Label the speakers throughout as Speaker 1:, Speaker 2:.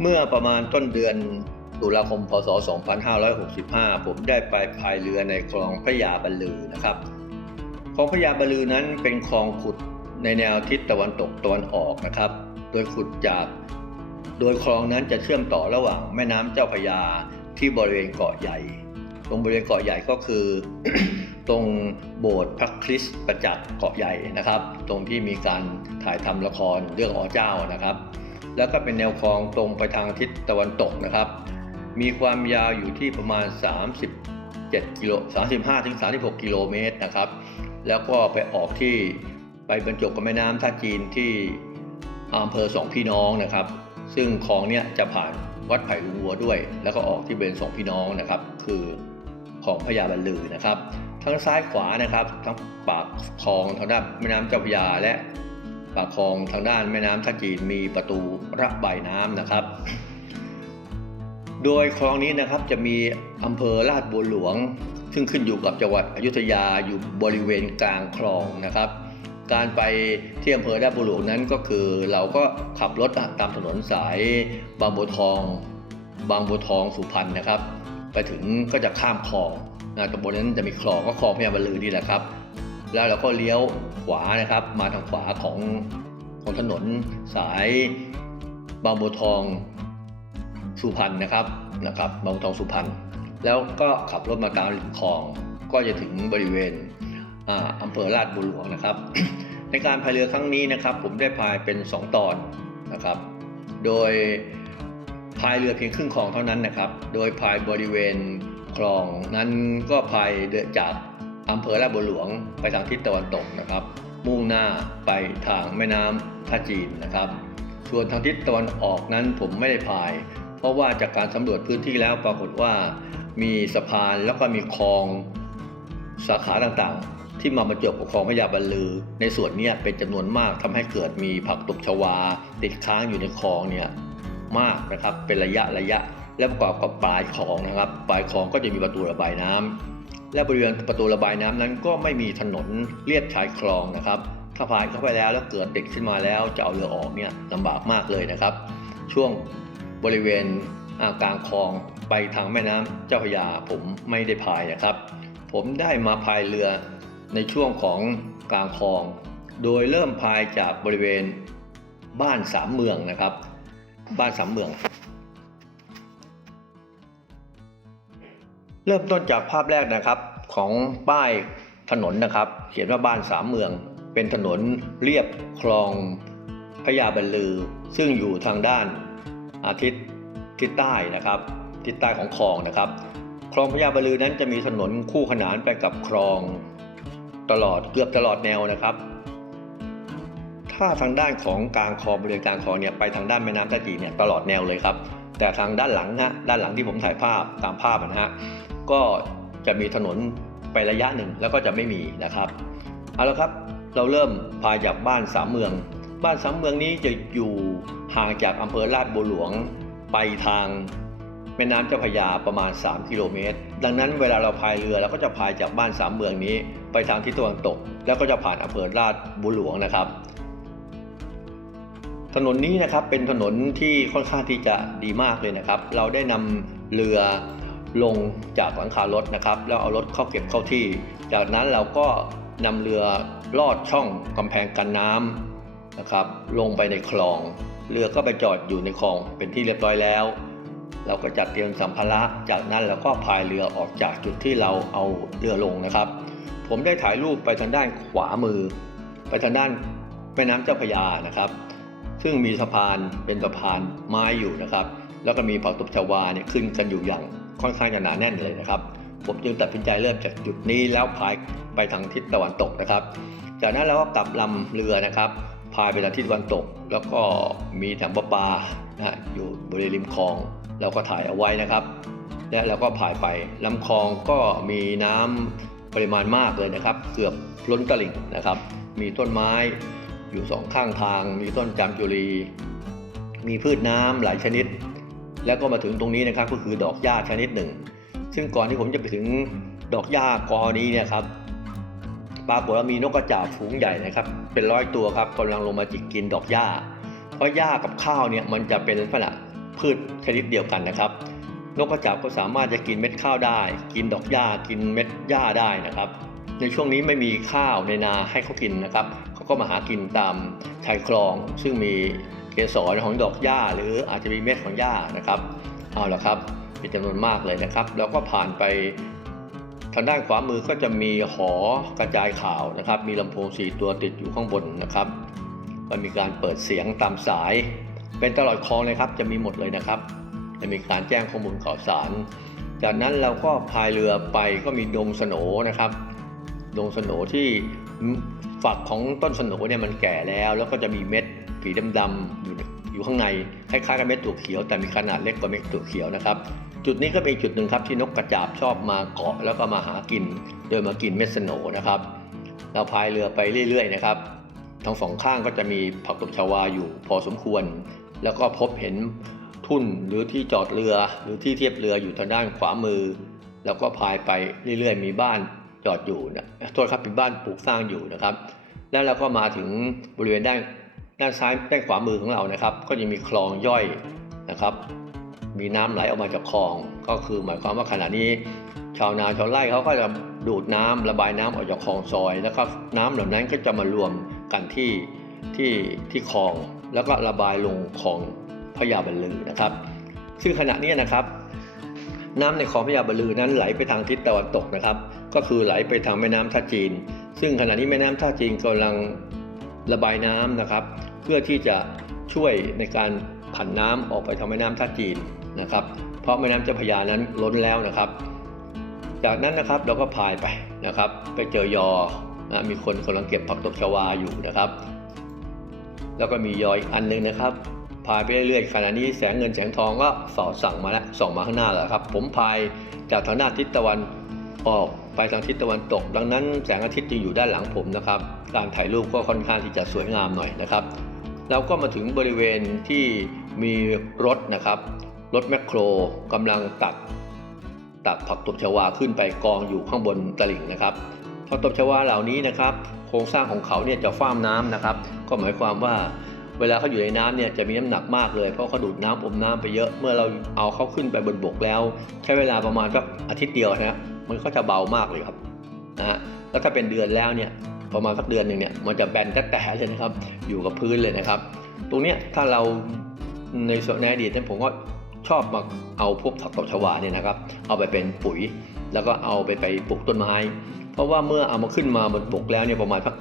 Speaker 1: เมื่อประมาณต้นเดือนตุลาคม พศ 2565 ผมได้ไปพายเรือในคลองพระยาบรรลือนะครับ คลองพระยาบรรลือนั้นเป็นคลองขุดในแนวทิศตะวันตกตะวันออกนะครับ โดยขุดจาก โดยคลองนั้นจะเชื่อมต่อระหว่างแม่น้ำเจ้าพระยาที่บริเวณเกาะใหญ่ ตรงบริเวณเกาะใหญ่ก็คือ ตรงโบสถ์พระคริสต์ประจักษ์เกาะใหญ่นะครับ ตรงที่มีการถ่ายทำละครเรื่องอ๋อเจ้านะครับ แล้วก็เป็นแนวคลองตรงไปทางทิศตะวันตกนะครับ มีความยาวอยู่ที่ประมาณ 37กิโล35ถึง36 กิโลเมตรนะครับ แล้วก็ไปออกที่ไปบรรจบกับแม่น้ำท่าจีนที่อำเภอสองพี่น้องนะครับ ซึ่งคลองเนี้ยจะผ่านวัดไผ่ลุงวัวด้วย แล้วก็ออกที่เป็นสองพี่น้องนะครับ คือคลองพญาบรรลือนะครับ ทั้งซ้ายขวานะครับ ทั้งปากคลองทางด้านแม่น้ำเจ้าพระยาและ ปากคลองทางด้านแม่น้ำท่าจีนมีประตูระบายน้ำนะครับ โดยคลองนี้นะครับจะมีอำเภอลาดบัวหลวง ซึ่งขึ้นอยู่กับจังหวัดอยุธยาอยู่บริเวณกลางคลองนะครับ การไปที่อำเภอลาดบัวหลวงนั้นก็คือเราก็ขับรถตามถนนสายบางบัวทอง บางบัวทองสุพรรณนะครับ ไปถึงก็จะข้ามคลองนะตรงบนนั้นจะมีคลองก็คลองพญาบรรลือนี่แหละครับ แล้วเราก็เลี้ยวขวานะครับ มาทางขวาของของถนนสายบางบัวทองสุพรรณนะครับนะครับบางบัวทองสุพรรณแล้วก็ขับรถมาตามริมคลอง ก็จะถึงบริเวณอ่าอำเภอลาดบุหลวงนะครับ ในการพายเรือครั้งนี้นะครับ ผมได้พายเป็น 2 ตอนนะครับ โดยพายเรือเพียงครึ่งคลองเท่านั้นนะครับ โดยพายบริเวณคลองนั้นก็พายเรือจาก อำเภอลาดบุหลวงไปทางทิศตะวันตกนะครับ มุ่งหน้าไปทางแม่น้ำท่าจีนนะครับ ส่วนทางทิศตะวันออกนั้นผมไม่ได้พาย เพราะว่าจากการสำรวจพื้นที่แล้วปรากฏว่า มีสะพานแล้วก็มีคลองสาขาต่างๆ ที่มาบรรจบกับคลองพญาบรรลือ ในส่วนนี้เป็นจำนวนมากทำให้เกิดมีผักตบชวา ติดค้างอยู่ในคลองเนี่ยมากนะครับเป็นระยะระยะและประกอบกับปลายคลองนะครับ ปลายคลองก็จะมีประตูระบายน้ำ และบริเวณประตูระบายน้ำนั้นก็ไม่มีถนนเลียบชายคลองนะครับ ถ้าผ่านเข้าไปแล้วแล้วเกิดติดขึ้นมาแล้วจะเอาเรือออกเนี่ยลำบากมากเลยนะครับ ช่วงบริเวณากลางคลองไปทางแม่น้ำเจ้าพระยาผมไม่ได้พายนะครับ ผมได้มาพายเรือในช่วงของกลางคลอง โดยเริ่มพายจากบริเวณบ้านสามเมืองนะครับ บ้านสามเมือง เริ่มต้นจากภาพแรกนะครับของป้ายถนนนะครับ เขียนว่าบ้านสามเมือง เป็นถนนเรียบคลองพญาบรรลือ ซึ่งอยู่ทางด้านอาทิตย์ทิศใต้นะครับ ทิศใต้ของคลองนะครับ คลองพญาบรรลือนั้นจะมีถนนคู่ขนานไปกับคลองตลอดเกือบตลอดแนวนะครับ ถ้าทางด้านของกลางคลองบริเวณกลางคลองเนี่ยไปทางด้านแม่น้ำท่าจีเนี่ยตลอดแนวเลยครับ แต่ทางด้านหลังฮะด้านหลังที่ผมถ่ายภาพตามภาพนะฮะ ก็จะมีถนนไประยะหนึ่งแล้วก็จะไม่มีนะครับเอาละครับเราเริ่มพายจากบ้านสามเมือง บ้านสามเมืองนี้จะอยู่ห่างจากอำเภอลาดบัวหลวงไปทางแม่น้ำเจ้าพยาประมาณ 3 กิโลเมตร ดังนั้นเวลาเราพายเรือเราก็จะพายจากบ้านสามเมืองนี้ ไปทางทิศตะวันตก แล้วก็จะผ่านอำเภอลาดบัวหลวงนะครับ ถนนนี้นะครับเป็นถนนที่ค่อนข้างที่จะดีมากเลยนะครับ เราได้นำเรือ ลงจากหลังคารถนะครับ แล้วเอารถเข้าเก็บเข้าที่ จากนั้นเราก็นำเรือลอดช่องกำแพงกันน้ำนะครับ ลงไปในคลอง เรือก็ไปจอดอยู่ในคลองเป็นที่เรียบร้อยแล้ว เราก็จัดเตรียมสัมภาระ จากนั้นเราก็พายเรือออกจากจุดที่เราเอาเรือลงนะครับ ผมได้ถ่ายรูปไปทางด้านขวามือ ไปทางด้านแม่น้ำเจ้าพระยานะครับ ซึ่งมีสะพานเป็นสะพานไม้อยู่นะครับ แล้วก็มีเผักตบชาวาเนี่ยขึ้นกันอยู่อย่าง ค่อนข้างจะหนาแน่นเลยนะครับ ผมจึงตัดสินใจเริ่มจากจุดนี้แล้วพายไปทางทิศตะวันตกนะครับ จากนั้นเราก็กลับลำเรือนะครับพายไปทางทิศตะวันตก แล้วก็มีถังประปานะอยู่บริเวณริมคลองเราก็ถ่ายเอาไว้นะครับ และเราก็พายไปลำคลองก็มีน้ำปริมาณมากเลยนะครับ เกือบล้นตลิ่งนะครับ มีต้นไม้อยู่สองข้างทาง มีต้นจามจุรี มีพืชน้ำหลายชนิด แล้วก็มาถึงตรงนี้นะครับก็คือดอกหญ้าชนิดหนึ่ง ซึ่งก่อนที่ผมจะไปถึงดอกหญ้ากอนี้เนะครับปรากฏว่ามีนกกระจาบฝูงใหญ่นะครับ เป็นร้อยตัวครับกำลังลงมาจิกกินดอกหญ้า เพราะหญ้ากับข้าวเนี่ยมันจะเป็นลักษณะพืชชนิดเดียวกันนะครับ นกกระจาบก็สามารถจะกินเม็ดข้าวได้ กินดอกหญ้ากินเม็ดหญ้าได้นะครับ ในช่วงนี้ไม่มีข้าวในนาให้เขากินนะครับเขาก็มาหากินตามชายคลองซึ่งมี เกสรของดอกหญ้า หรืออาจจะมีเม็ดของหญ้านะครับเอาละครับมีจำนวนมากเลยนะครับ แล้วก็ผ่านไปทางด้านขวามือก็จะมีหอกระจายข่าวนะครับ มีลำโพงสี่ตัวติดอยู่ข้างบนนะครับมันมีการเปิดเสียงตามสาย เป็นตลอดคลองเลยครับ จะมีหมดเลยนะครับ จะมีการแจ้งข้อมูลข่าวสาร จากนั้นเราก็พายเรือไปก็มีดงสโหนนะครับ ดงสโหนที่ ฝักของต้นสโหนเนี่ยมันแก่แล้วแล้วก็จะมีเม็ดสีดำๆอยู่อยู่ข้างในคล้ายๆกับเม็ดถั่วเขียวแต่มีขนาดเล็กกว่าเม็ดถั่วเขียวนะครับ จุดนี้ก็เป็นจุดหนึ่งครับที่นกกระจาบชอบมาเกาะแล้วก็มาหากิน โดยมากินเม็ดสโหนนะครับ เราพายเรือไปเรื่อยๆนะครับทั้งสองข้างก็จะมีผักตบชวาอยู่พอสมควร แล้วก็พบเห็นทุ่นหรือที่จอดเรือหรือที่เทียบเรืออยู่ทางด้านขวามือ แล้วก็พายไปเรื่อยๆ มีบ้าน จอดอยู่นะโทษครับเป็นบ้านปลูกสร้างอยู่นะครับ แล้วเราก็มาถึงบริเวณด้านด้านซ้ายด้านขวามือของเรานะครับ ก็จะมีคลองย่อยนะครับ มีน้ำไหลออกมาจากคลอง ก็คือหมายความว่าขณะนี้ ชาวนาชาวไร่เขาก็จะดูดน้ำระบายน้ำออกจากคลองซอย แล้วก็น้ำเหล่านั้นก็จะมารวมกันที่ที่ที่คลอง แล้วก็ระบายลงคลองพระยาบรรลือนะครับ ซึ่งขณะนี้นะครับ น้ำในคลองพระยาบลือนั้นไหลไปทางทิศตะวันตกนะครับ ก็คือไหลไปทางแม่น้ำท่าจีน ซึ่งขณะนี้แม่น้ำท่าจีนกำลังระบายน้ำนะครับ เพื่อที่จะช่วยในการผันน้ำออกไปทางแม่น้ำท่าจีนนะครับ เพราะแม่น้ำเจ้าพระยานั้นล้นแล้วนะครับ จากนั้นนะครับเราก็พายไปนะครับ ไปเจอยอนะมีคนกำลังเก็บผักตบชวาอยู่นะครับ แล้วก็มียออีกอันหนึงนะครับ พายไปเรื่อยๆขณะนี้แสงเงินแสงทองก็สอดสั่งมาแล้วส่องมาข้างหน้าแล้วครับ ผมพายจากทางด้าทิศตะวันออกไปทางทิศตะวันตก ดังนั้นแสงอาทิตย์จะอยู่ด้านหลังผมนะครับ การถ่ายรูปก็ค่อนข้างที่จะสวยงามหน่อยนะครับ เราก็มาถึงบริเวณที่มีรถนะครับ รถแมคโครกำลังตัด ตักผักตบชวาขึ้นไปกองอยู่ข้างบนตลิ่งนะครับผักตบชวาเหล่านี้นะครับ โครงสร้างของเขาเนี่ยจะฟ้ามน้ำนะครับ ก็หมายความว่า เวลาเขาอยู่ในน้ำเนี่ยจะมีน้ำหนักมากเลยเพราะเขาดูดน้ำอมน้ำไปเยอะเมื่อเราเอาเขาขึ้นไปบนบกแล้ว ใช้เวลาประมาณสักอาทิตย์เดียวนะฮะมันก็จะเบามากเลยครับนะฮะแล้วถ้าเป็นเดือนแล้วเนี่ยประมาณสักเดือนหนึ่งเนี่ยมันจะแบนแต่แต่เลยนะครับ อยู่กับพื้นเลยนะครับ ตรงเนี้ยถ้าเราในส่วนในอดีตเนี่ยผมก็ชอบมาเอาพวกผักตบชวาเนี่ยนะครับ เอาไปเป็นปุ๋ย แล้วก็เอาไปไปปลูกต้นไม้ เพราะว่าเมื่อเอามาขึ้นมาบนบกแล้วเนี่ยประมาณสัก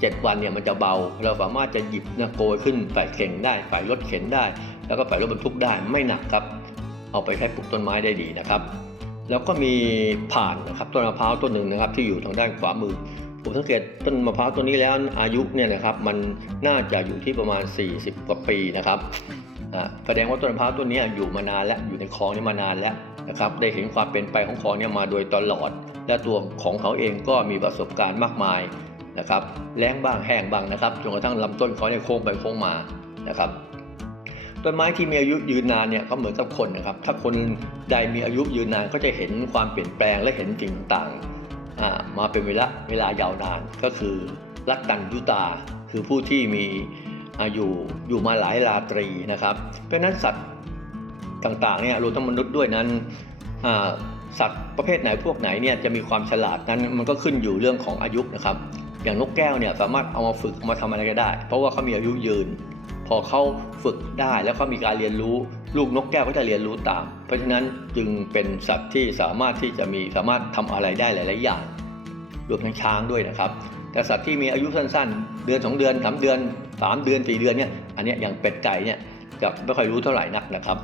Speaker 1: เจ็ดวันเนี่ยมันจะเบา เราสามารถจะหยิบนะโกยขึ้นฝ่ายเข่งได้ฝ่ายรถเข็นได้ แล้วก็ฝ่ายรถบรรทุกได้ไม่หนักครับ เอาไปใช้ปลูกต้นไม้ได้ดีนะครับ แล้วก็มีผ่านนะครับต้นมะพร้าวต้นหนึ่งนะครับ ที่อยู่ทางด้านขวามือผมสังเกตต้นมะพร้าวต้นนี้แล้วอายุเนี่ยนะครับมันน่าจะอยู่ที่ประมาณ 40 กว่าปีนะครับอ่าแสดงว่าต้นมะพร้าวต้นนี้อยู่มานานแล้วอยู่ในคลองนี้มานานแล้วนะครับได้เห็นความเป็นไปของคลองนี้มาโดยตลอด และตัวของเขาเองก็มีประสบการณ์มากมาย นะครับแล้งบ้างแห้งบ้างนะครับจนกระทั่งลำต้นเขาเนี่ยโค้งไปโค้งมานะครับต้นไม้ที่มีอายุยืนนานเนี่ยก็เหมือนกับคนนะครับ ถ้าคนใดมีอายุยืนนานก็จะเห็นความเปลี่ยนแปลงและเห็นสิ่งต่างมาเป็นเวลาเวลายาวนานก็คือรัตตัญยุตา คือผู้ที่มีอายุอยู่มาหลายราตรีนะครับ เพราะนั้นสัตว์ต่างๆเนี่ยรวมทั้งมนุษย์ด้วยนั้น สัตว์ประเภทไหนพวกไหนเนี่ยจะมีความฉลาดนั้นมันก็ขึ้นอยู่เรื่องของอายุนะครับ อย่างนกแก้วเนี่ยสามารถเอามาฝึกมาทำอะไรก็ได้ เพราะว่าเขามีอายุยืน พอเขาฝึกได้แล้วเขามีการเรียนรู้ ลูกนกแก้วก็จะเรียนรู้ตาม เพราะฉะนั้นจึงเป็นสัตว์ที่สามารถที่จะมีสามารถทำอะไรได้หลาย ๆ อย่างรวมทั้งช้างด้วยนะครับ แต่สัตว์ที่มีอายุสั้น ๆ เดือน 2 เดือนสามเดือนสามเดือนสี่เดือนเนี่ยอันนี้อย่างเป็ดไก่เนี่ยจะไม่ค่อยรู้เท่าไหร่นักนะครับ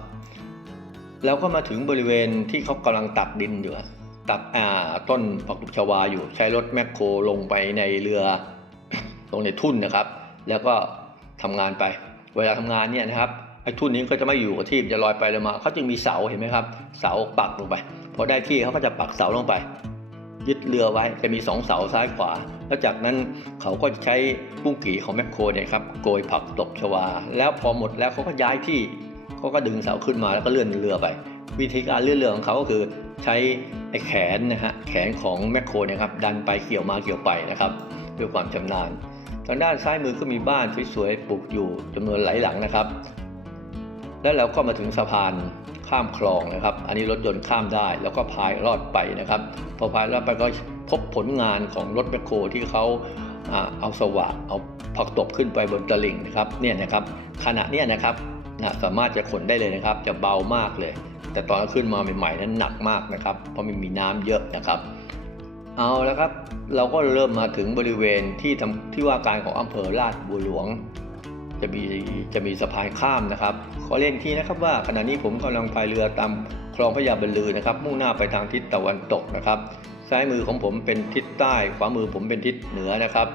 Speaker 1: แล้วก็มาถึงบริเวณที่เขากำลังตักดินอยู่ตักอ่าต้นผักตบชวาอยู่ใช้รถแมคโครลงไปในเรือ ลงในทุ่นนะครับ แล้วก็ทำงานไป เวลาทำงานเนี่ยนะครับไอ้ทุ่นนี้ก็จะไม่อยู่กับที่มันจะลอยไปลอยมาเขาจึงมีเสาเห็นไหมครับ เสาปักลงไปพอได้ที่เขาก็จะปักเสาลงไป ยึดเรือไว้จะมีสองเสาซ้ายขวา แล้วจากนั้นเขาก็ใช้ปุ้งกี่ของแมคโครเนี่ยครับโกยผักตบชวา แล้วพอหมดแล้วเขาก็ย้ายที่ เขาก็ดึงเสาขึ้นมาแล้วก็เลื่อนเรือไป วิธีการเลื่อนเรือของเขาก็คือใช้ไอ้แขนนะฮะแขนของแมคโครเนี่ยครับดันไปเกี่ยวมาเกี่ยวไปนะครับด้วยความชำนาญ ทางด้านซ้ายมือก็มีบ้านสวยๆปลูกอยู่จำนวนหลายหลังนะครับ แล้วเราก็มาถึงสะพานข้ามคลองนะครับ อันนี้รถยนต์ข้ามได้แล้วก็พายรอดไปนะครับ พอพายรอดไปก็พบผลงานของรถแมคโครที่เขาอ่าเอาสว่านเอาผักตบขึ้นไปบนตลิ่งนะครับเนี่ยนะครับขณะเนี้ยนะครับ นะสามารถจะขนได้เลยนะครับ จะเบามากเลย แต่ตอนขึ้นมาใหม่ๆนั้นหนักมากนะครับ เพราะมันมีน้ำเยอะนะครับ เอาแล้วครับ เราก็เริ่มมาถึงบริเวณที่ทำที่ว่าการของอำเภอลาดบัวหลวง จะมีจะมีสะพานข้ามนะครับ ขอเรียนอีกทีนะครับว่าขณะนี้ผมกำลังพายเรือตามคลองพระยาบรรลือนะครับ มุ่งหน้าไปทางทิศตะวันตกนะครับ ซ้ายมือของผมเป็นทิศใต้ ขวามือผมเป็นทิศเหนือนะครับ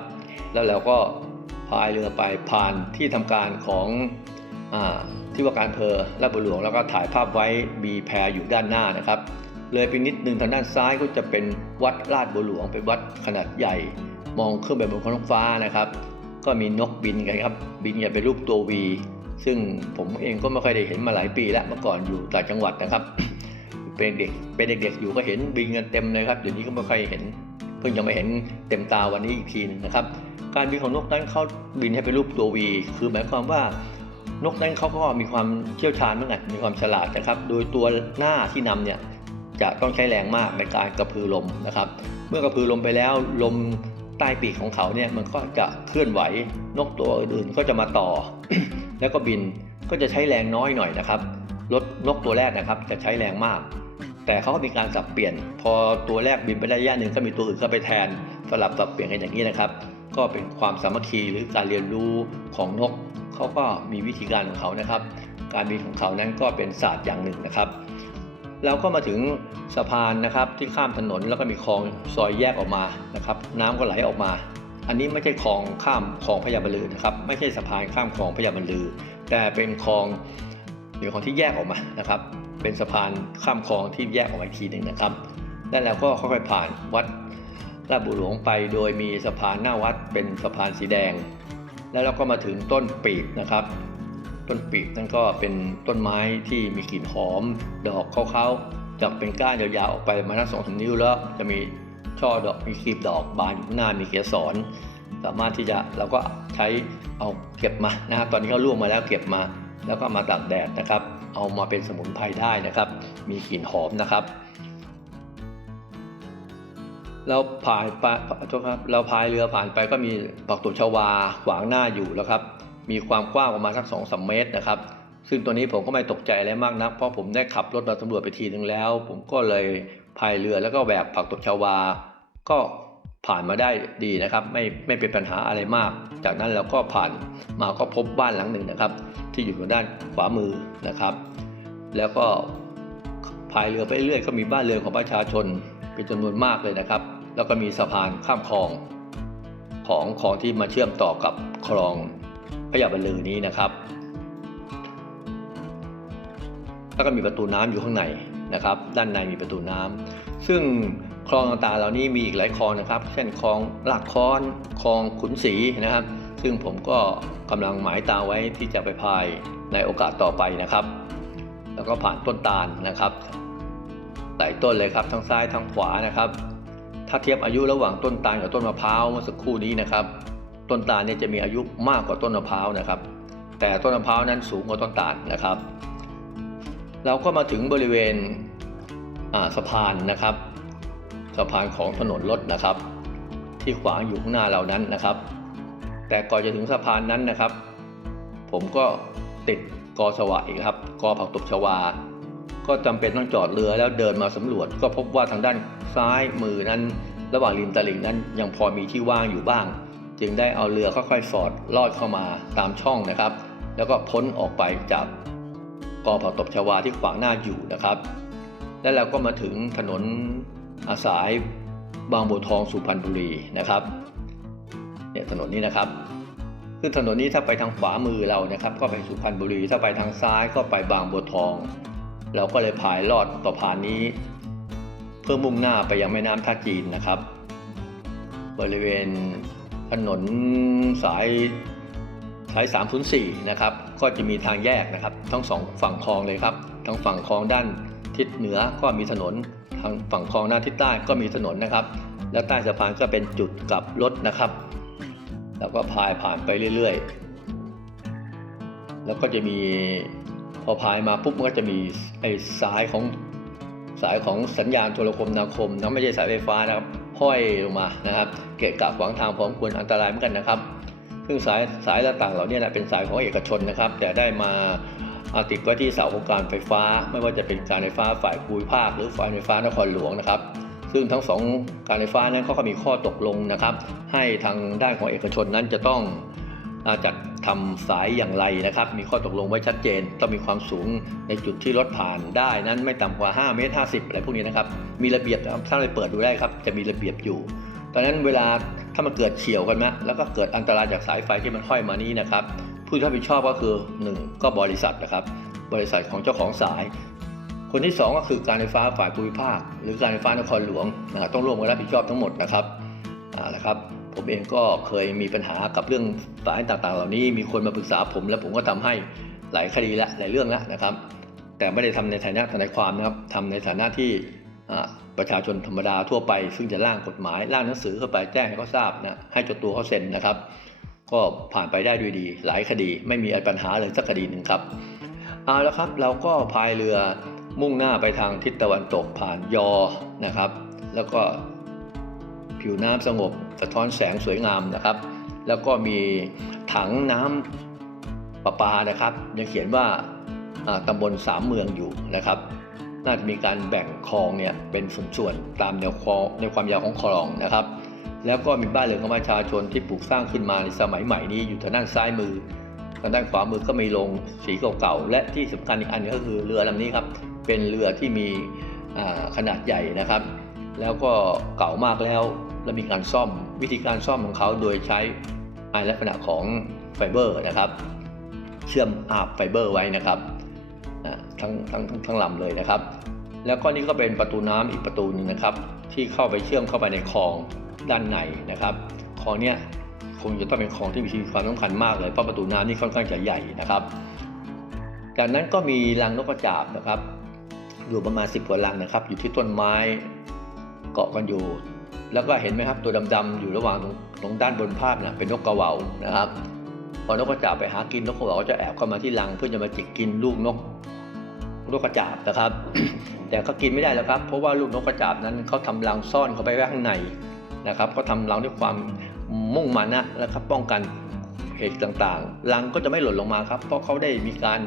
Speaker 1: แล้วเราก็พายเรือไปผ่านที่ทำการของ ที่ว่าการเภอลาดบัวหลวงแล้วก็ถ่ายภาพไว้มีแพรอยู่ด้านหน้านะครับ เลยไปนิดนึงทางด้านซ้ายก็จะเป็นวัดลาดบัวหลวงเป็นวัดขนาดใหญ่ มองขึ้นไปบนท้องฟ้านะครับ ก็มีนกบินกันครับบินกันเป็นรูปตัววีซึ่งผมเองก็ไม่ค่อยได้เห็นมาหลายปีแล้วเมื่อก่อนอยู่ต่างจังหวัดนะครับ เป็นเด็กเป็นเด็กๆอยู่ก็เห็นบินกันเต็มเลยครับเดี๋ยวนี้ก็ไม่ค่อยเห็น เพิ่งจะมาเห็นเต็มตาวันนี้อีกทีนึงนะครับ การบินของนกนั้นเขาบินให้เป็นรูปตัววีคือหมายความว่า นกนั้นเขาก็มีความเชี่ยวชาญเหมือนกันมีความฉลาดนะครับ โดยตัวหน้าที่นำเนี่ยจะต้องใช้แรงมากในการกระพือลมนะครับ เมื่อกระพือลมไปแล้วลมใต้ปีกของเขาเนี่ยมันก็จะเคลื่อนไหวนกตัวอื่นๆก็จะมาต่อ แล้วก็บินก็จะใช้แรงน้อยหน่อยนะครับรถนกตัวแรกนะครับจะใช้แรงมาก แต่เขาก็มีการสับเปลี่ยน พอตัวแรกบินไปได้ระยะหนึ่งก็มีตัวอื่นเข้าไปแทนสลับสับเปลี่ยนกันอย่างนี้นะครับ ก็เป็นความสามัคคีหรือการเรียนรู้ของนก เขาก็มีวิธีการของเขานะครับ การบินของเขานั้นก็เป็นศาสตร์อย่างหนึ่งนะครับเราก็มาถึงสะพานนะครับที่ข้ามถนนแล้วก็มีคลองซอยแยกออกมานะครับ น้ำก็ไหลออกมา อันนี้ไม่ใช่คลองข้ามคลองพญาบรรลือนะครับ ไม่ใช่สะพานข้ามคลองพญาบรรลือ แต่เป็นคลองหรือคลองที่แยกออกมานะครับ เป็นสะพานข้ามคลองที่แยกออกมาอีกทีหนึ่งนะครับแล้วเราก็ค่อยๆผ่านวัดลาดบุหลวงไปโดยมีสะพานหน้าวัดเป็นสะพานสีแดง แล้วเราก็มาถึงต้นปีบนะครับ ต้นปีบนั่นก็เป็นต้นไม้ที่มีกลิ่นหอม ดอกเขาๆจะเป็นก้านยาวๆออกไปประมาณสองสามนิ้วแล้วจะมีช่อดอกมีคลีบดอกบานอยู่หน้ามีเกสรสามารถที่จะเราก็ใช้เอาเก็บมานะครับตอนนี้เขาร่วงมาแล้วเก็บมาแล้วก็มาตากแดดนะครับ เอามาเป็นสมุนไพรได้นะครับ มีกลิ่นหอมนะครับ เราผ่านไปโทษครับเราพายเรือผ่านไปก็มีปักตบชวาขวางหน้าอยู่แล้วครับ มีความกว้างประมาณสักสองสามเมตรนะครับ ซึ่งตัวนี้ผมก็ไม่ตกใจอะไรมากนัก เพราะผมได้ขับรถมาสำรวจไปทีนึงแล้ว ผมก็เลยพายเรือแล้วก็แหวกผักตบชวา ก็ผ่านมาได้ดีนะครับ ไม่ไม่เป็นปัญหาอะไรมาก จากนั้นเราก็ผ่านมาก็พบบ้านหลังหนึ่งนะครับ ที่อยู่ทางด้านขวามือนะครับ แล้วก็พายเรือไปเรื่อยก็มีบ้านเรือนของประชาชนเป็นจำนวนมากเลยนะครับ แล้วก็มีสะพานข้ามคลองของคลองที่มาเชื่อมต่อกับคลองพระยาบรรลือนี้นะครับ แล้วก็มีประตูน้ำอยู่ข้างในนะครับ ด้านในมีประตูน้ำซึ่งคลองต่างๆเหล่านี้มีอีกหลายคลองนะครับ เช่นคลองลากค้อนคลองขุนศรีนะครับ ซึ่งผมก็กำลังหมายตาไว้ที่จะไปพายในโอกาสต่อไปนะครับ แล้วก็ผ่านต้นตาลนะครับหลายต้นเลยครับทั้งซ้ายทั้งขวานะครับ ถ้าเทียบอายุระหว่างต้นตาลกับต้นมะพร้าวเมื่อสักครู่นี้นะครับ ต้นตาลเนี่ยจะมีอายุมากกว่าต้นมะพร้าวนะครับ แต่ต้นมะพร้าวนั้นสูงกว่าต้นตาลนะครับ เราก็มาถึงบริเวณสะพานนะครับ สะพานของถนนรถนะครับ ที่ขวางอยู่ข้างหน้าเรานั้นนะครับ แต่ก่อนจะถึงสะพานนั้นนะครับ ผมก็ติดกอสวะอีกครับ กอผักตบชวา ก็จำเป็นต้องจอดเรือแล้วเดินมาสำรวจ ก็พบว่าทางด้านซ้ายมือนั้น ระหว่างริมตลิ่งนั้นยังพอมีที่ว่างอยู่บ้าง จึงได้เอาเรือค่อยๆสอดลอดเข้ามาตามช่องนะครับ แล้วก็พ้นออกไปจากกอผักตบชวาที่ขวางหน้าอยู่นะครับ และเราก็มาถึงถนนอาสายบางบัวทองสุพรรณบุรีนะครับเนี่ยถนนนี้นะครับซึ่งถนนนี้ถ้าไปทางขวามือเรานะครับ ก็ไปสุพรรณบุรี ถ้าไปทางซ้ายก็ไปบางบัวทอง เราก็เลยพายลอดสะพานนี้ เพื่อมุ่งหน้าไปยังแม่น้ำท่าจีนนะครับ บริเวณถนนสายสาย 304 นะครับ ก็จะมีทางแยกนะครับ ทั้งสองฝั่งคลองเลยครับ ทั้งฝั่งคลองด้านทิศเหนือก็มีถนน ทางฝั่งคลองด้านทิศใต้ก็มีถนนนะครับ แล้วใต้สะพานก็เป็นจุดกลับรถนะครับ แล้วก็พายผ่านไปเรื่อยๆ แล้วก็จะมี พอพายมาปุ๊บมันก็จะมีไอ้สายของสายของสัญญาณโทรคมนาคมนะไม่ใช่สายไฟฟ้านะครับห้อยลงมานะครับ เกะกะขวางทางพร้อมควรอันตรายเหมือนกันนะครับ ซึ่งสายสายต่างๆเหล่านี้นะเป็นสายของเอกชนนะครับ แต่ได้มาอาติดไว้ที่เสาของการไฟฟ้า ไม่ว่าจะเป็นการไฟฟ้าฝ่ายภูมิภาค หรือฝ่ายไฟฟ้านครหลวงนะครับ ซึ่งทั้งสองการไฟฟ้านั้นเขาก็มีข้อตกลงนะครับ ให้ทางด้านของเอกชนนั้นจะต้อง จัดทำสายอย่างไรนะครับ มีข้อตกลงไว้ชัดเจน ต้องมีความสูงในจุดที่รถผ่านได้นั้นไม่ต่ำกว่า5เมตร50อะไรพวกนี้นะครับ มีระเบียบถ้าเราเปิดดูได้ครับ จะมีระเบียบอยู่ ตอนนั้นเวลาถ้ามันเกิดเฉียวกันนะแล้วก็เกิดอันตรายจากสายไฟที่มันห้อยมานี้นะครับ ผู้รับผิดชอบก็คือ 1 ก็บริษัทนะครับ บริษัทของเจ้าของสาย คนที่ 2 ก็คือการไฟฟ้าฝ่ายภูมิภาค หรือการไฟฟ้านครหลวงต้องร่วมกันรับผิดชอบทั้งหมดนะครับอ่านะครับ ผมเองก็เคยมีปัญหากับเรื่องสายต่างๆ เหล่านี้มีคนมาปรึกษาผม แล้วผมก็ทำให้หลายคดีละหลายเรื่องล้วนะครับ แต่ไม่ได้ทำในฐานะทนายความนะครับทำในฐานะที่ประชาชนธรรมดาทั่วไป ซึ่งจะร่างกฎหมายร่างหนังสือเข้าไปแจ้งให้เขาทราบนะให้เจดตัวเขาเซ็นนะครับ ก็ผ่านไปได้ด้วยดี หลายคดีไม่มีปัญหาเลยสักคดีหนึ่งครับเอาละครับเราก็พายเรือมุ่งหน้าไปทางทิศตะวันตกผ่านยอนะครับ แล้วก็ ผิวน้ำสงบ สะท้อนแสงสวยงามนะครับ แล้วก็มีถังน้ำประปานะครับ ยังเขียนว่าตำบลสามเมืองอยู่นะครับ น่าจะมีการแบ่งคลองเนี่ยเป็นส่วนๆตามแนวคลองในความยาวของคลองนะครับ แล้วก็มีบ้านเรือนของประชาชนที่ปลูกสร้างขึ้นมาในสมัยใหม่นี้อยู่ทางด้านซ้ายมือทางด้านขวามือก็มีโรงสีเก่าๆและที่สำคัญอีกอันก็คือเรือลำนี้ครับเป็นเรือที่มีขนาดใหญ่นะครับ แล้วก็เก่ามากแล้ว และมีการซ่อมวิธีการซ่อมของเขาโดยใช้ไอลักษณะของไฟเบอร์นะครับ เชื่อมอาบไฟเบอร์ไว้นะครับทั้งทั้งทั้งทั้งลำเลยนะครับ แล้วก็นี่ก็เป็นประตูน้ำอีกประตูหนึงนะครับ ที่เข้าไปเชื่อมเข้าไปในคลองด้านในนะครับคลองเนี้ยคงจะต้องเป็นคลองที่มีความสำคัญมากเลยเพราะประตูน้ำนี่ค่อนข้างจะใหญ่นะครับ จากนั้นก็มีรังนกกระจาบนะครับ อยู่ประมาณ 10กว่ารังนะครับ อยู่ที่ต้นไม้เกาะกันอยู่ แล้วก็เห็นไหมครับตัวดำๆอยู่ระหว่างตรงตรงด้านบนภาพนะเป็นนกกระเวานะครับพอนกกระจาบไปหากินนกกระเวาก็จะแอบเข้ามาที่รังเพื่อจะมาจิกกินลูกนกนกกระจาบนะครับ แต่ก็กินไม่ได้แล้วครับ เพราะว่าลูกนกกระจาบนั้นเขาทำรังซ่อนเขาไปไว้ข้างในนะครับก็ทำรังด้วยความมุ่งมั่นนะนะครับ ป้องกันเหตุต่างๆ รังก็จะไม่หล่นลงมาครับ เพราะเขาได้มีการ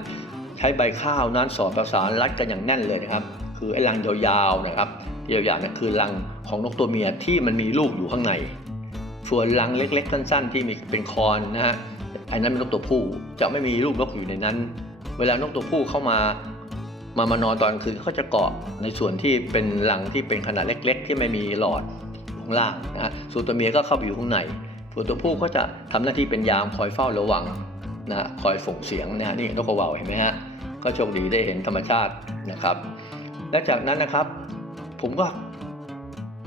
Speaker 1: ใช้ใบข้าวนั้นสอดประสานรัดกันอย่างแน่นเลยนะครับ คือไอ้รังยาวๆนะครับ ที่ยาวๆนั่นคือรังของนกตัวเมียที่มันมีลูกอยู่ข้างใน ส่วนรังเล็ก ๆ สั้น ๆ ที่มีเป็นคอนนะฮะอันนั้นเป็นนกตัวผู้จะไม่มีลูกนกอยู่ในนั้น เวลานกตัวผู้เข้ามามามานอนตอนคืนเขาจะเกาะในส่วนที่เป็นรังที่เป็นขนาดเล็ก ๆ ที่ไม่มีหลอดข้างล่างนะฮะส่วนตัวเมียก็เข้าไปอยู่ข้างใน ส่วนตัวผู้ก็จะทำหน้าที่เป็นยามคอยเฝ้าระวังนะฮะคอยส่งเสียงนะฮะนี่นกกระว่าเห็นไหมฮะก็โชคดีได้เห็นธรรมชาตินะครับ และจากนั้นนะครับ ผมก็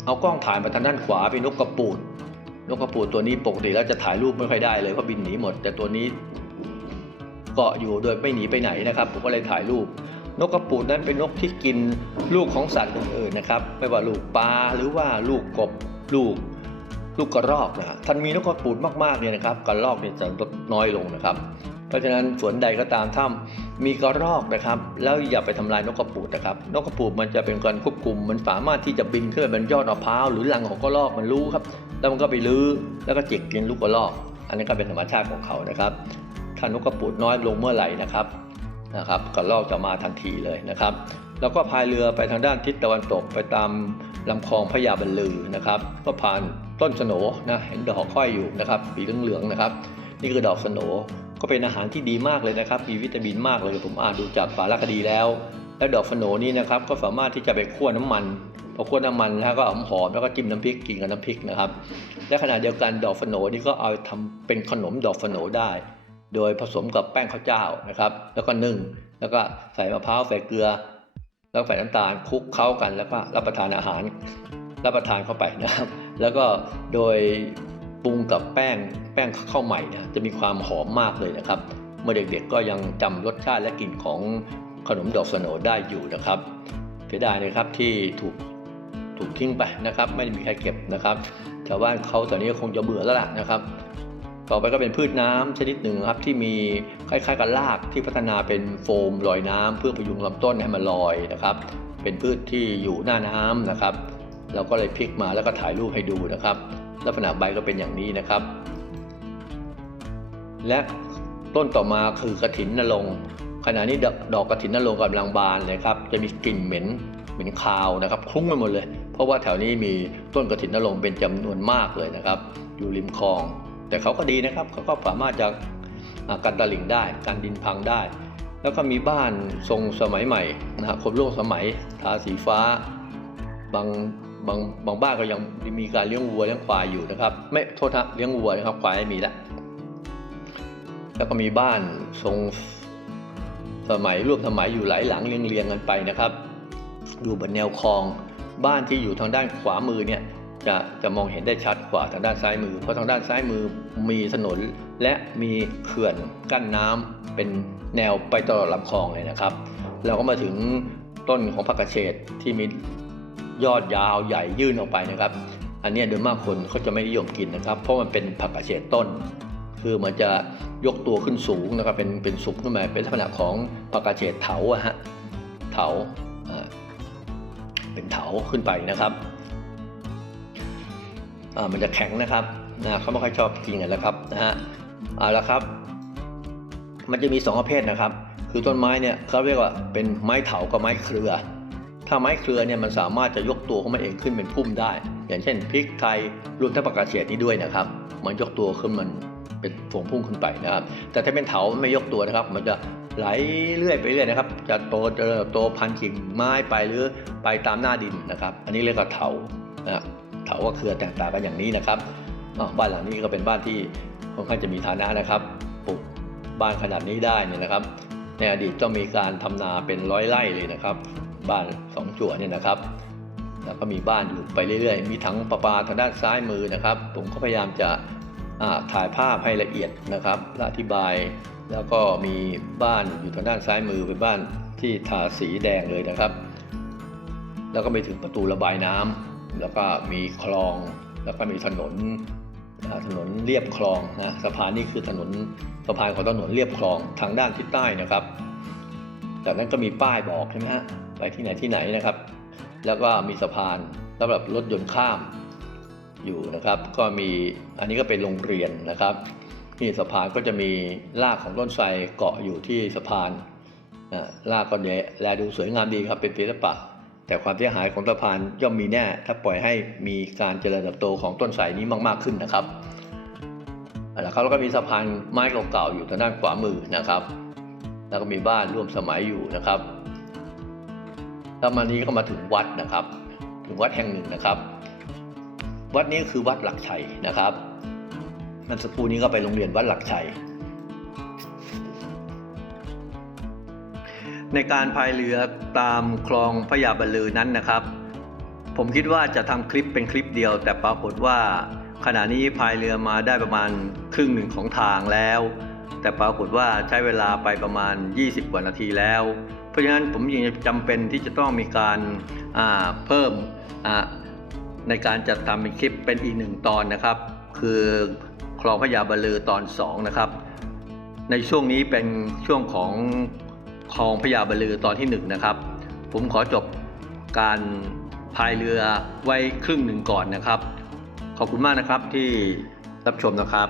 Speaker 1: เอากล้องถ่ายมาทางด้านขวาเป็นนกกระปูดนกกระปูดตัวนี้ปกติแล้วจะถ่ายรูปไม่ค่อยได้เลยเพราะบินหนีหมด แต่ตัวนี้เกาะอยู่โดยไม่หนีไปไหนนะครับ ผมก็เลยถ่ายรูป นกกระปูดนั้นเป็นนกที่กินลูกของสัตว์อื่นๆนะครับ ไม่ว่าลูกปลาหรือว่าลูกกบลูกลูกกระรอกนะท่านมีนกกระปูดมากๆเนี่ยนะครับกระรอกเนี่ยจะลดน้อยลงนะครับ ราะฉะนั้นสวนใดก็ตามถ้ามีกระรอกนะครับ แล้วอย่าไปทำลายนกกระปูดนะครับ นกกระปูดมันจะเป็นการควบคุม มันสามารถที่จะบินขึ้นไปบนยอดมะพร้าวหรือรังของกระรอกมันรู้ครับ แล้วมันก็ไปลื้อแล้วก็จิกกินลูกกระรอก อันนี้ก็เป็นธรรมชาติของเขานะครับ ถ้านกกระปูดน้อยลงเมื่อไหร่นะครับนะครับกระรอกจะมาทันทีเลยนะครับ แล้วก็พายเรือไปทางด้านทิศตะวันตกไปตามลำคลองพระยาบรรลือนะครับ ก็ผ่านต้นสโหนนะเห็นดอกค่อยอยู่นะครับสีเหลืองๆนะครับ นี่คือดอกสโหน ก็เป็นอาหารที่ดีมากเลยนะครับ มีวิตามินมากเลยผมอ่านดูจากสารคดีแล้ว และดอกสโนนี้นะครับก็สามารถที่จะไปคั่วน้ำมันพอคั่วน้ำมันแล้วก็หอมหอมแล้วก็จิ้มน้ำพริกกินกับน้ำพริกนะครับ และขณะเดียวกันดอกสโนนี่ก็เอาทำเป็นขนมดอกสโนได้ โดยผสมกับแป้งข้าวเจ้านะครับ แล้วก็นึ่งแล้วก็ใส่มะพร้าวใส่เกลือ แล้วใส่น้ำตาลคลุกเคล้ากันแล้วก็รับประทานอาหารรับประทานเข้าไปนะครับ แล้วก็โดย ปรุงกับแป้งแป้งข้าวใหม่เนี่ยจะมีความหอมมากเลยนะครับ เมื่อเด็กๆก็ยังจำรสชาติและกลิ่นของขนมดอกสโหนได้อยู่นะครับเสียดายนะครับที่ถูกถูกทิ้งไปนะครับ ไม่ได้มีใครเก็บนะครับชาวบ้านเขาตอนนี้คงจะเบื่อแล้วล่ะนะครับ ต่อไปก็เป็นพืชน้ำชนิดหนึ่งครับที่มีคล้ายๆกับรากที่พัฒนาเป็นโฟมลอยน้ำเพื่อพยุงลำต้นให้มันลอยนะครับ เป็นพืชที่อยู่หน้าน้ำนะครับเราก็เลยพลิกมาแล้วก็ถ่ายรูปให้ดูนะครับ ลักษณะใบก็เป็นอย่างนี้นะครับ และต้นต่อมาคือกระถินนรงขณะนี้ดอกกระถินนรงกำลังบานเลยครับ จะมีกลิ่นเหม็นเหม็นคาวนะครับคลุ้งไปหมดเลย เพราะว่าแถวนี้มีต้นกระถินนรงเป็นจำนวนมากเลยนะครับ อยู่ริมคลอง แต่เขาก็ดีนะครับเขาก็สามารถจะกันตะลิ่งได้กันดินพังได้ แล้วก็มีบ้านทรงสมัยใหม่นะครับคนร่วมสมัยทาสีฟ้า บาง บางบางบ้านก็ยังมีการเลี้ยงวัวเลี้ยงควายอยู่นะครับ ไม่โทษนะเลี้ยงวัวนะครับควายไม่มีแล้วแล้วก็มีบ้านทรงสมัยร่วมสมัยอยู่หลายหลังเรียงๆกันไปนะครับ อยู่บนแนวคลองบ้านที่อยู่ทางด้านขวามือเนี่ยจะจะมองเห็นได้ชัดกว่าทางด้านซ้ายมือ เพราะทางด้านซ้ายมือมีถนนและมีเขื่อนกั้นน้ำเป็นแนวไปตลอดลำคลองเลยนะครับ เราก็มาถึงต้นของผักกระเฉดที่มี ยอดยาวใหญ่ยื่นออกไปนะครับ อันนี้โดยมากคนเขาจะไม่นิยมกินนะครับ เพราะมันเป็นผักกระเฉดต้น คือมันจะยกตัวขึ้นสูงนะครับเป็นเป็นสุกขึ้นมาเป็นลักษณะของผักกาดเฉดเถาอะฮะเถาอ่าเป็นเถาขึ้นไปนะครับอ่ามันจะแข็งนะครับนะเขาไม่ค่อยชอบกินกันแล้วครับนะฮะเอาละครับ มันจะมีสองประเภทนะครับ คือต้นไม้เนี่ยเขาเรียกว่าเป็นไม้เถากับไม้เครือ ถ้าไม้เครือเนี่ยมันสามารถจะยกตัวของมันเองขึ้นเป็นพุ่มได้ อย่างเช่นพริกไทยรวมทั้งผักกาเฉดนี้ด้วยนะครับ มันยกตัวขึ้นมันเป็นผงพุ่งขึ้นไปนะครับ แต่ถ้าเป็นเถาไม่ยกตัวนะครับ มันจะไหลเรื่อยไปเรื่อยนะครับ จะโตเจริญโตพันกิ่งไม้ไปหรือไปตามหน้าดินนะครับ อันนี้เรียกว่าเถานะเถาก็เครือแตกต่างกันอย่างนี้นะครับบ้านหลังนี้ก็เป็นบ้านที่ค่อนข้างจะมีฐานะนะครับปลูกบ้านขนาดนี้ได้เนี่ยนะครับ ในอดีตต้องมีการทำนาเป็นร้อยไร่เลยนะครับ บ้านสองจั่วเนี่ยนะครับแล้วก็มีบ้านอยู่ไปเรื่อยๆ มีถังประปาทางด้านซ้ายมือนะครับ ผมก็พยายามจะถ่ายภาพให้ละเอียดนะครับและอธิบาย แล้วก็มีบ้านอยู่ทางด้านซ้ายมือเป็นบ้านที่ทาสีแดงเลยนะครับ แล้วก็ไปถึงประตูระบายน้ำแล้วก็มีคลอง แล้วก็มีถนนถนนเลียบคลองนะสะพานนี่คือถนนสะพานของถนนเลียบคลองทางด้านทิศใต้นะครับ จากนั้นก็มีป้ายบอกใช่ไหมฮะ ที่ไหนที่ไหนนะครับ แล้วก็มีสะพานสำหรับรถยนต์ข้ามอยู่นะครับ ก็มีอันนี้ก็เป็นโรงเรียนนะครับที่สะพานก็จะมีรากของต้นไทรเกาะอยู่ที่สะพานอ่ารากก็แลแลดูสวยงามดีครับเป็นศิลปะ แต่ความเสียหายของสะพานย่อมมีแน่ ถ้าปล่อยให้มีการเจริญเติบโตของต้นไทรนี้มาก ๆขึ้นนะครับเอาละครับแล้วก็มีสะพานไม้เก่าๆอยู่ทางด้านขวามือนะครับ แล้วก็มีบ้านร่วมสมัยอยู่นะครับ แล้วมานี้ก็มาถึงวัดนะครับ ถึงวัดแห่งหนึ่งนะครับ วัดนี้คือวัดหลักชัยนะครับมันสักครู่นี้ก็ไปโรงเรียนวัดหลักชัย ในการพายเรือตามคลองพระยาบรรลือนั้นนะครับ ผมคิดว่าจะทำคลิปเป็นคลิปเดียว แต่ปรากฏว่าขณะนี้พายเรือมาได้ประมาณครึ่งหนึ่งของทางแล้ว แต่ปรากฏว่าใช้เวลาไปประมาณ 20 กว่านาทีแล้ว เพราะฉะนั้นผมยังจำเป็นที่จะต้องมีการาเพิ่มในการจัดทำเป็นคลิปเป็นอีกหนึ่งตอนนะครับ คือคลองพระยาบรรลือตอน 2 นะครับ ในช่วงนี้เป็นช่วงของคลองพระยาบรรลือตอนที่ 1 นะครับ ผมขอจบการพายเรือไว้ครึ่งหนึ่งก่อนนะครับ ขอบคุณมากนะครับที่รับชมนะครับ